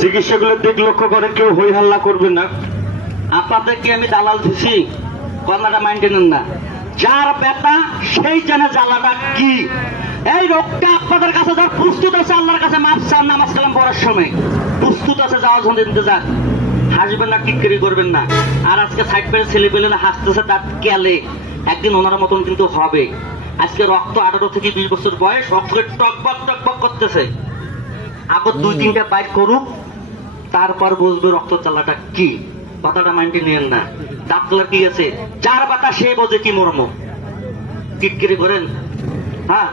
চিকিৎসাগুলোর দিক লক্ষ্য করে কেউ হই হাল্লা করবে না। আপনাদেরকে আমি দালাল দিছি, কথাটা মাইন্ডে নেন না। যার ব্যথা সেই জানে জ্বালাটা কি। এই রোগটা আপনাদের কাছে যার প্রস্তুত আছে, আল্লাহর কাছে মাপ চান নামাজ কালাম পড়ার সময় প্রস্তুত আছে, যাওয়ার জন্য ইন্তজার। হাসবেন না, টিটকারি করবেন না। আর আজকে সাইড পেয়ে ছেলে পেলে না হাসতেছে, তার গেলে একদিন ওনার মতন কিন্তু হবে। আজকে রক্ত 18 থেকে 20 বছর বয়স, রক্তকে টকবক টকবক করতেছে। আবার 2-3টা বাইট করুক, তারপর বুঝবে রক্ত চালাটা কি। কথাটা মাইন্ডে নিয়েন না। ডাক্তার কি আছে, যার বাতা সে বোঝে কি মর্ম। টিটকারি করেন, হ্যাঁ